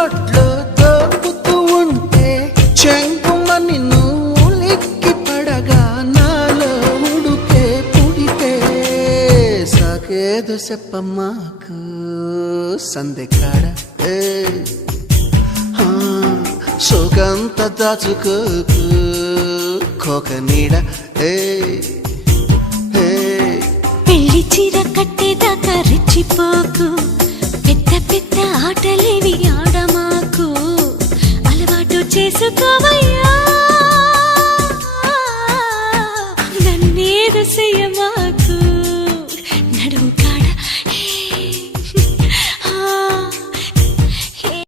ఒట్లో తోపుతూ ఉంటే చెంగుమని నువ్వు లిక్కి పడగా నాలో ఉడుకే పుడితే సాకేదో చెప్పమ్మాకు సందెకాడ సోకంత దాచుకోకు కోక నీడ పెళ్లి చీర కట్టేదాకా రెచ్చిపోకు పెద్ద పెద్ద ఆటలేవి ఆడమాకు అలవాటు చేసుకోవయ్యా నన్నేదో చెయ్యమా